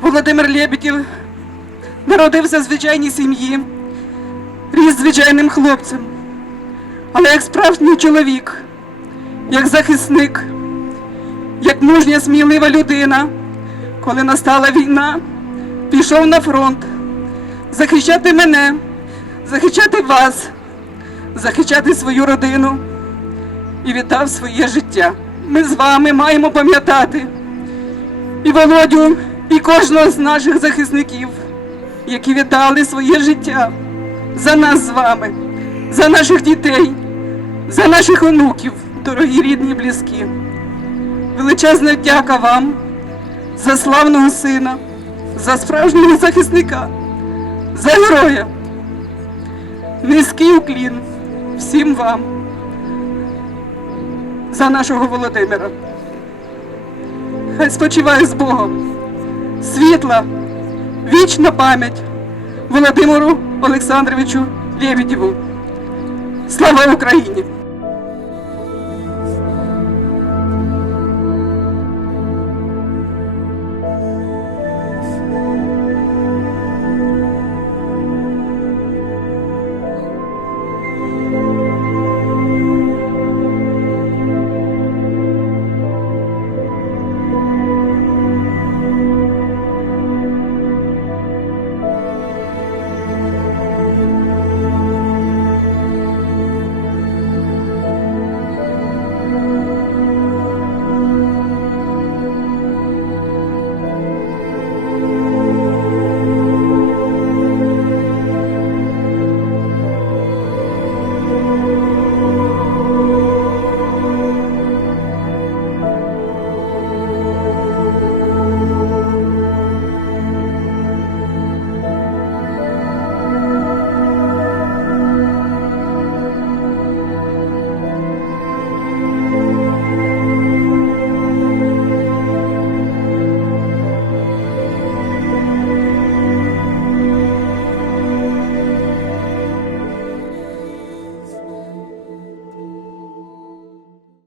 Володимир Лєбідів народився в звичайній сім'ї, ріс звичайним хлопцем, але як справжній чоловік, як захисник, як мужня, смілива людина, коли настала війна, пішов на фронт захищати мене, захищати вас, захищати свою родину і віддав своє життя. Ми з вами маємо пам'ятати і Володю, і кожного з наших захисників, які віддали своє життя за нас з вами, за наших дітей, за наших онуків, дорогі рідні близькі. Величезна вдяка вам за славного сина, за справжнього захисника, за героя. Низький уклін всім вам за нашого Володимира. Хай спочиває з Богом. Світла, вічна пам'ять Володимиру Олександровичу Лєвідєву. Слава Україні!